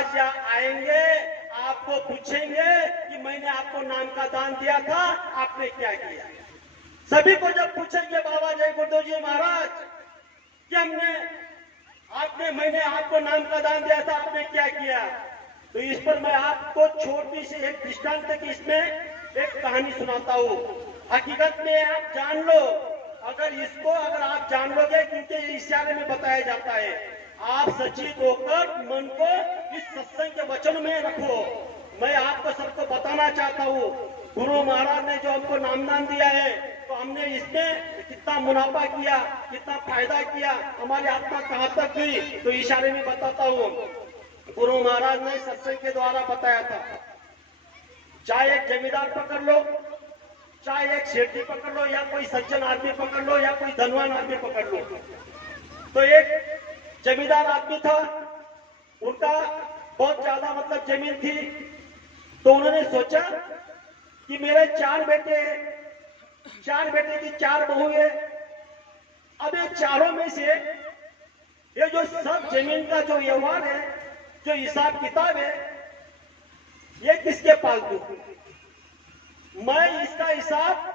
महाराज यहाँ आएंगे, आपको पूछेंगे कि मैंने आपको नाम का दान दिया था, आपने क्या किया। सभी को जब पूछेंगे बाबा जय गुरुदेव जी महाराज कि मैंने आपको नाम का दान दिया था, आपने क्या किया, तो इस पर मैं आपको छोटी सी एक दृष्टांत की इसमें एक कहानी सुनाता हूँ। हकीकत में आप जान लो, अगर आप जान लोगे, क्योंकि इस इशारे में बताया जाता है, आप सचेत होकर मन को इस सत्संग के वचन में रखो। मैं आपको सबको बताना चाहता हूँ, गुरु महाराज ने जो हमको नामदान दिया है, तो हमने इसमें कितना मुनाफा किया, कितना फायदा किया, हमारी आत्मा कहाँ तक गई, तो इशारे में बताता हूँ। गुरु महाराज ने सत्संग के द्वारा बताया था, चाहे एक जमींदार पकड़ लो, चाहे एक सेठी पकड़ लो, या कोई सज्जन आदमी पकड़ लो, या कोई धनवान आदमी पकड़ लो। तो एक जमींदार आदमी था, उनका बहुत ज्यादा मतलब जमीन थी। तो उन्होंने सोचा कि मेरे 4 बेटे की 4 बहू है, अब ये चारों में से ये जो सब जमीन का जो व्यवहार है, जो हिसाब किताब है, ये किसके पास दूं? मैं इसका हिसाब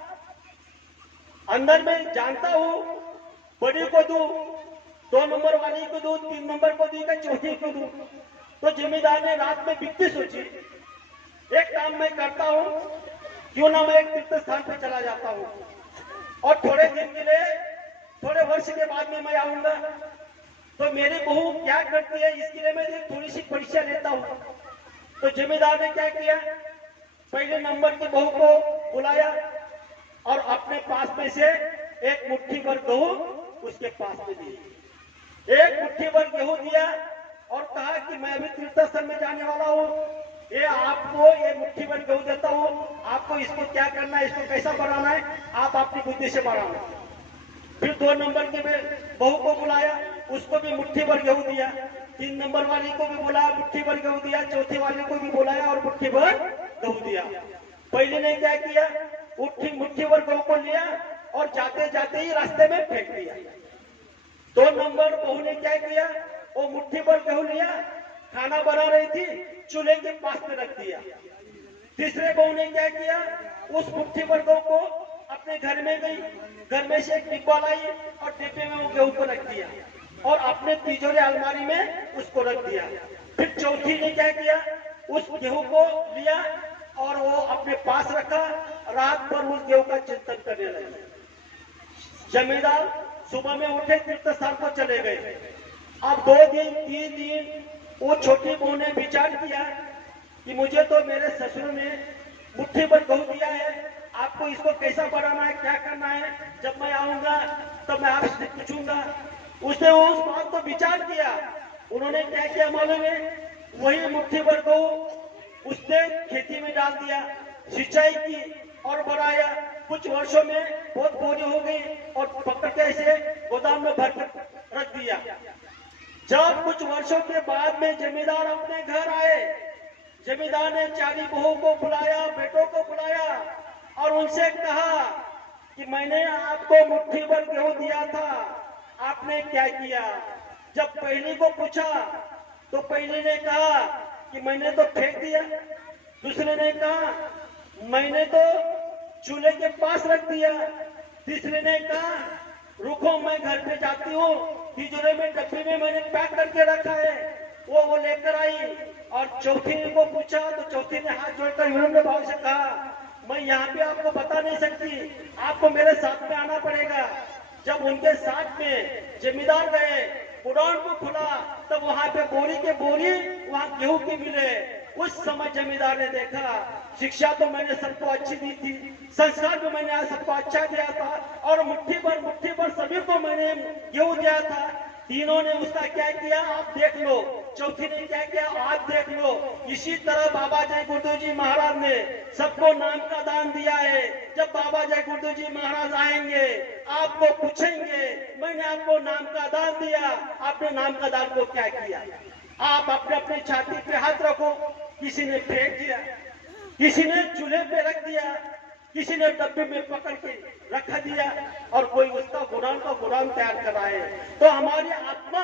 अंदर में जानता हूं, बड़ी को दूं, 2 नंबर वाली को दूं, 3 नंबर को दूं, चौथी को दूं। तो जमींदार ने रात में बिकती सोची, एक काम मैं करता हूं, क्यों ना मैं एक तीर्थ स्थान पे चला जाता हूं, और थोड़े दिन के लिए, थोड़े वर्ष के बाद में मैं आऊंगा, तो मेरी बहू क्या करती है, इसके लिए मैं थोड़ी सी परीक्षा लेता हूं। तो जमींदार ने क्या किया, पहले नंबर की बहू को बुलाया और अपने पास में से एक मुट्ठी भर गेहूं उसके पास में दी। एक मुट्ठी भर गेहूं दिया और कहा कि मैं अभी तीर्थ स्थल में जाने वाला हूं, ये आपको ये मुट्ठी भर गेहूं देता हूं, आपको इसको क्या करना है, इसको कैसा बनाना है, आप अपनी बुद्धि से बनाना। फिर 2 नंबर की बहू को बुलाया, उसको भी मुट्ठी भर गेहूं दिया। 3 नंबर वाली को भी बुलाया, मुट्ठी भर गेहूं दिया। चौथी वाली को भी बुलाया और मुट्ठी भर गेहूं दिया। पहले ने क्या किया, मुट्ठी भर गेहूं को लिया और जाते जाते ही रास्ते में फेंक दिया। 2 नंबर बहू ने क्या किया, वो मुट्ठी भर गेहूं लिया, खाना बना रही थी, चूल्हे के पास में रख दिया। तीसरे बहू ने क्या किया, उस मुट्ठी भर गेहूं को अपने घर में गई, घर में से एक डिब्बा लाई और डिब्बे में वो गेहूं को रख दिया और अपने तिजोरी अलमारी में उसको रख दिया। फिर चौथी ने क्या किया, उस गेहूं को लिया और वो अपने पास रखा, रात भर उस गेहूं का चिंतन करने लगे। जमींदार सुबह में उठे, तीर्थ स्थान को चले गए। अब 2 दिन 3 दिन वो छोटी बहू ने विचार किया कि मुझे तो मेरे ससुर ने मुट्ठी भर गेहूं दिया है, आपको इसको कैसा बनाना है, क्या करना है, जब मैं आऊंगा तब मैं आपसे पूछूंगा। उसने उस बात को विचार किया। उन्होंने क्या किया मालूम है, वही मुट्ठी भर गेहूं उसने खेती में डाल दिया, सिंचाई की और बढ़ाया। कुछ वर्षों में बहुत बोरी हो गई और पकड़ के ऐसे गोदाम में भर कर रख दिया। जब कुछ वर्षों के बाद में जमींदार अपने घर आए, जमींदार ने 4 बहू को बुलाया, बेटों को बुलाया और उनसे कहा कि मैंने आपको मुट्ठी भर गेहूं दिया था, आपने क्या किया। जब पहली को पूछा तो पहली ने कहा कि मैंने तो फेंक दिया। दूसरे ने कहा मैंने तो चूल्हे के पास रख दिया। तीसरे ने कहा रुको मैं घर पे जाती हूँ, तिजोरी में डब्बी में मैंने पैक करके रखा है, वो लेकर आई। और चौथी को पूछा तो चौथी ने हाथ जोड़कर विनम्र भाव से कहा मैं यहाँ पे आपको बता नहीं सकती, आपको मेरे साथ में आना पड़ेगा। जब उनके साथ में जमींदार गए, गोडाउन को खुला, तब वहां पे बोरी के बोरी वहां गेहूं की मिले। उस समय जमींदार ने देखा शिक्षा तो मैंने सबको अच्छी दी थी, संस्कार भी मैंने सबको अच्छा दिया था और मुट्ठी भर सभी को मैंने गेहूं दिया था। तीनों ने उसका क्या किया आप देख लो, चौथी ने क्या किया आप देख लो। इसी तरह बाबा जय गुरुदेव जी महाराज ने सबको नाम का दान दिया है। जब बाबा जय गुरुदेव जी महाराज आएंगे आपको पूछेंगे मैंने आपको नाम का दान दिया, आपने नाम का दान को क्या किया। आप अपने अपने छाती पे हाथ रखो। किसी ने फेंक दिया, किसी ने चूल्हे पे रख दिया, किसी ने डब्बे में पकड़ के रख दिया और कोई उसका गोदाम तैयार कर रहा है। तो हमारी आत्मा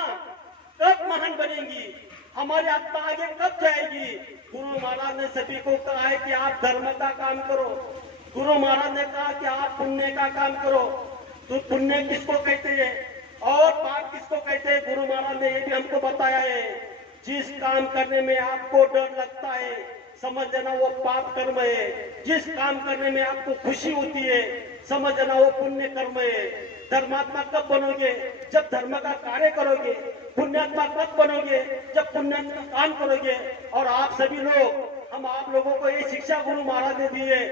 कब महान बनेगी, हमारी आत्मा आगे कब जाएगी? गुरु महाराज ने सभी को कहा है कि आप धर्म का काम करो। गुरु महाराज ने कहा कि आप पुण्य का काम करो। तो पुण्य किसको कहते हैं और पाप किसको कहते हैं? गुरु महाराज ने ये भी हमको बताया है। जिस काम करने में आपको डर लगता है, समझ लेना वो पाप कर्म है। जिस काम करने में आपको खुशी होती है, समझ लेना वो पुण्य कर्म है। धर्मात्मा कब बनोगे? जब धर्म का कार्य करोगे। पुण्यात्मा कब बनोगे? जब पुण्य काम करोगे। और आप सभी लोग, हम आप लोगों को ये शिक्षा गुरु महाराज ने दी है।